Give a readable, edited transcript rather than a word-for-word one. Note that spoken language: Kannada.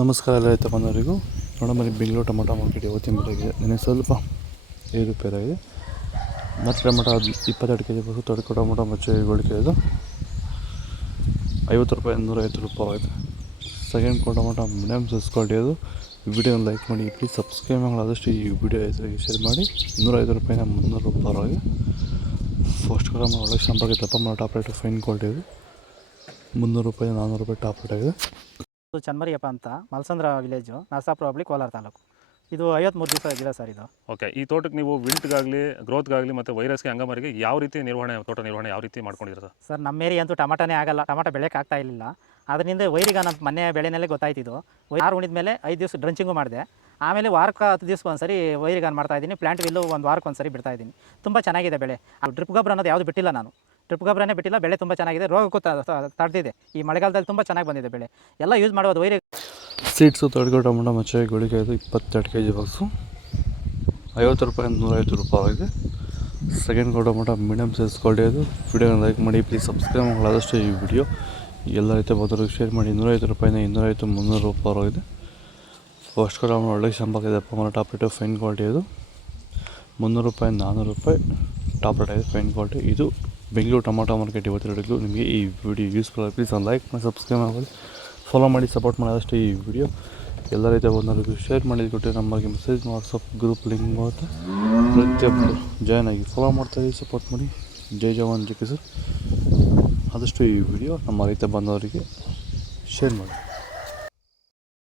ನಮಸ್ಕಾರ ಎಲ್ಲ ರೈತ ಬಂದವರಿಗೂ. ನೋಡಮ್ಮಲ್ಲಿ ಬೆಂಗಳೂರು ಟೊಮೊಟೊ ಮಾರ್ಕೆಟ್ ಇವತ್ತಿನ ಬೆಲೆಗೆ ನನಗೆ ಸ್ವಲ್ಪ ಏರುಪೇರಾಗಿದೆ. ಮತ್ತು ಟೊಮೊಟೊ 22 ಕೆ ಜಿ ಬಸ್ಸು ತೊಡಕು ಟೊಮೊಟೊ ಮಚ್ಚೆ ಗೋಳಿಕೆ ಇದು 50 ರೂಪಾಯಿ 150 ರೂಪಾಯಿ ಆಗಿದೆ. Second tomato medium size quality ಅದು. ವಿಡಿಯೋನ ಲೈಕ್ ಮಾಡಿ, ಪ್ಲೀಸ್ ಸಬ್ಸ್ಕ್ರೈಬ್ ಮಾಡಿ, ಆದಷ್ಟು ಈ ವಿಡಿಯೋ ಹೆಸರಿಗೆ ಶೇರ್ ಮಾಡಿ. 150 ರೂಪಾಯಿನ 300 ರೂಪಾಯಿ ಆಗಿದೆ. ಫಸ್ಟ್ ಟೊಮೊಟೊ ಒಳ್ಳೆ ಸಂಪರ್ಕ ದಪ್ಪ ಮಾಡೋ ಟಾಪ್ ರೇಟ್ ಫೈನ್ ಕ್ವಾಲಿಟಿ ಇದೆ. 300 ರೂಪಾಯಿ 400 ರೂಪಾಯಿ ಟಾಪ್ ರೇಟ್ ಆಗಿದೆ. ಚನ್ಮರಿಯಪ್ಪ ಅಂತ ಮಲ್ಸಂದ್ರ ವಿಲೇಜು, ನರಸಾಪುರ ಹೋಬಳಿ, ಕೋಲಾರ ತಾಲೂಕು. ಇದು 53 ದಿವಸ ಗಿಡ ಸರ್ ಇದು. ಓಕೆ, ಈ ತೋಟಕ್ಕೆ ನೀವು ವಿಲ್ಟ್ಗಾಗಲಿ ಗ್ರೋತ್ಗಾಗಲಿ ಮತ್ತು ವೈರಸ್ಗೆ ಅಂಗಮಾರಿಗೆ ಯಾವ ರೀತಿ ತೋಟ ನಿರ್ವಹಣೆ ಯಾವ ರೀತಿ ಮಾಡ್ಕೊಂಡಿದ್ದೀರಾ ಸರ್? ನಮ್ಮ ಏರಿಯಾ ಅಂತೂ ಟಮಾಟನೇ ಆಗಲ್ಲ, ಟಮಾಟ ಬೆಳೆಯೋಕೆ ಆಗ್ತಾ ಇರಲಿಲ್ಲ. ಅದರಿಂದ ವೈರಿಗ ನಮ್ಮ ಮೊನ್ನೆ ಬೆಳೆನಲ್ಲೇ ಗೊತ್ತಾಯ್ತಿದ್ದು. ಯಾರು ಉಣಿದ ಮೇಲೆ 5 ದಿವಸ ಡ್ರಂಚಿಂಗು ಮಾಡಿದೆ. ಆಮೇಲೆ ವಾರಕ್ಕೆ 10 ದಿವಸಕ್ಕೆ ಒಂದ್ಸರಿ ವೈರಿಗಾನ್ ಮಾಡ್ತಾಯಿದ್ದೀನಿ. ಪ್ಲಾಂಟ್ ವಿಲ್ಲು ಒಂದು ವಾರಕ್ಕೆ ಒಂದ್ಸರಿ ಬಿಡ್ತಾಯಿದ್ದೀನಿ. ತುಂಬ ಚೆನ್ನಾಗಿದೆ ಬೆಳೆ. ಡ್ರಿಪ್ ಗೊಬ್ಬರ ಅನ್ನೋದು ಯಾವುದು ಬಿಟ್ಟಿಲ್ಲ ನಾನು. ಡ್ರಿಪ್ ಗೊಬ್ಬರನೇ ಬಿಟ್ಟಿಲ್ಲ. ಬೆಳೆ ತುಂಬ ಚೆನ್ನಾಗಿದೆ. ರೋಗಕ್ಕೂ ತಡೆದಿದೆ. ಈ ಮಳೆಗಾಲದಲ್ಲಿ ತುಂಬ ಚೆನ್ನಾಗಿ ಬಂದಿದೆ ಬೆಳೆ. ಎಲ್ಲ ಯೂಸ್ ಮಾಡೋದು ವೈರಿ ಸೀಡ್ಸು ತೊಡಗು ಟೊಮೊಟೊ ಮಚ್ಚೆ ಗೋಳಿಕೆ ಇದು 22 ಕೆ ಜಿ ಬಾಕ್ಸು 50 ರೂಪಾಯಿ 150 ರೂಪಾಯಿ ಆಗಿದೆ. Second tomato medium size quality ಅದು. ವಿಡಿಯೋನ ಲೈಕ್ ಮಾಡಿ, ಪ್ಲೀಸ್ ಸಬ್ಸ್ಕ್ರೈಬ್ ಮಾಡಿ, ಆದಷ್ಟು ಈ ವಿಡಿಯೋ ಎಲ್ಲ ರೀತಿ ಬಂದವ್ರಿಗೆ ಶೇರ್ ಮಾಡಿ. 250 ರೂಪಾಯಿನ 250 300 ರೂಪಾಯಿ ಆಗಿದೆ. ಫಸ್ಟ್ ಟೊಮೊಟೊ ಒಳ್ಳೆ ಸಂಪರ್ಕ ಇದೆ. ಪಮರ ಟಾಪ್ ರೇಟು ಫೈನ್ ಕ್ವಾಲಿಟಿ ಇದು. 300 ರೂಪಾಯಿ 400 ರೂಪಾಯಿ ಟಾಪ್ ರೇಟ್ ಆಗಿದೆ, ಫೈನ್ ಕ್ವಾಲಿಟಿ ಇದು. ಬೆಂಗಳೂರು ಟೊಮೊಟೊ ಮಾರ್ಕೆಟ್ ಇವತ್ತಿನವರೆಗೂ ನಿಮಗೆ ಈ ವಿಡಿಯೋ ಯೂಸ್ಫುಲ್ ಆಗಿ ಪ್ಲೀಸ್ ಒಂದು ಲೈಕ್ ಮಾಡಿ, ಸಬ್ಸ್ಕ್ರೈಬ್ ಮಾಡಿ, ಫಾಲೋ ಮಾಡಿ, ಸಪೋರ್ಟ್ ಮಾಡಿ. ಅಷ್ಟೇ ಈ ವಿಡಿಯೋ ಎಲ್ಲ ರೀತಿಯ ಬಂದವರಿಗೂ ಶೇರ್ ಮಾಡಿ ಕೊಟ್ಟು ನಮಗೆ ಮೆಸೇಜ್ ವಾಟ್ಸಪ್ ಗ್ರೂಪ್ ಲಿಂಕ್ ಮಾಡುತ್ತೆ. ಪ್ರತಿಯೊಬ್ಬರು ಜಾಯ್ನ್ ಆಗಿ ಫಾಲೋ ಮಾಡ್ತಾಯಿದ್ದೀವಿ, ಸಪೋರ್ಟ್ ಮಾಡಿ. ಜೈ ಜವಾನ್ ಜೈ ಕಿಸಾನ್. ಆದಷ್ಟು ಈ ವಿಡಿಯೋ ನಮ್ಮ ರೈತ ಬಂದವರಿಗೆ ಶೇರ್ ಮಾಡಿ.